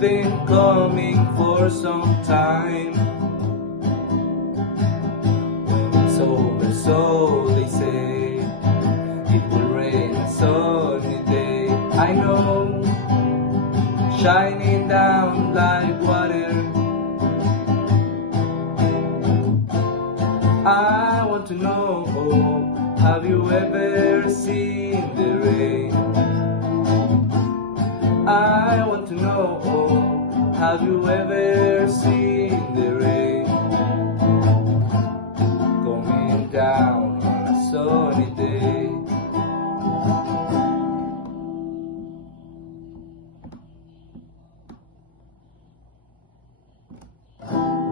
It's been coming for some time. When it's over, so they say, it will rain a sunny day. I know, shining down like water. I want to know, have you ever seen the rain? I want to know, have you ever seen the rain? Coming down on a sunny day.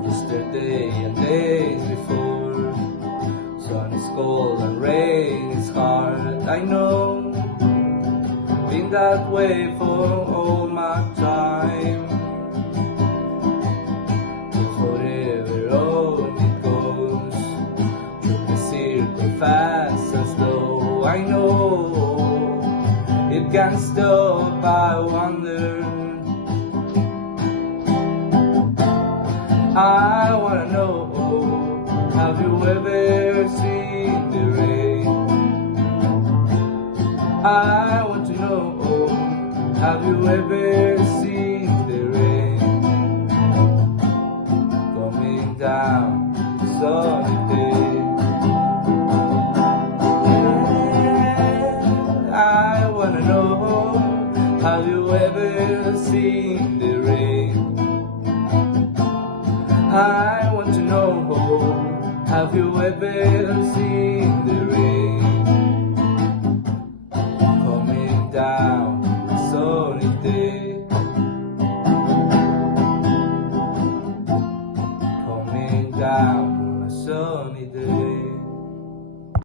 Yesterday and days before, sun is cold and rain is hard. I know, been that way for all my time. But forever on it goes, through the circle fast and slow. I know, it can't stop, I wonder. I wanna know, have you ever seen the rain? I want to know, have you ever seen the rain? Coming down the sunny day. I wanna know, have you ever seen the rain? I want to know, have you ever seen the rain? Coming down a sunny day. Coming down a sunny day.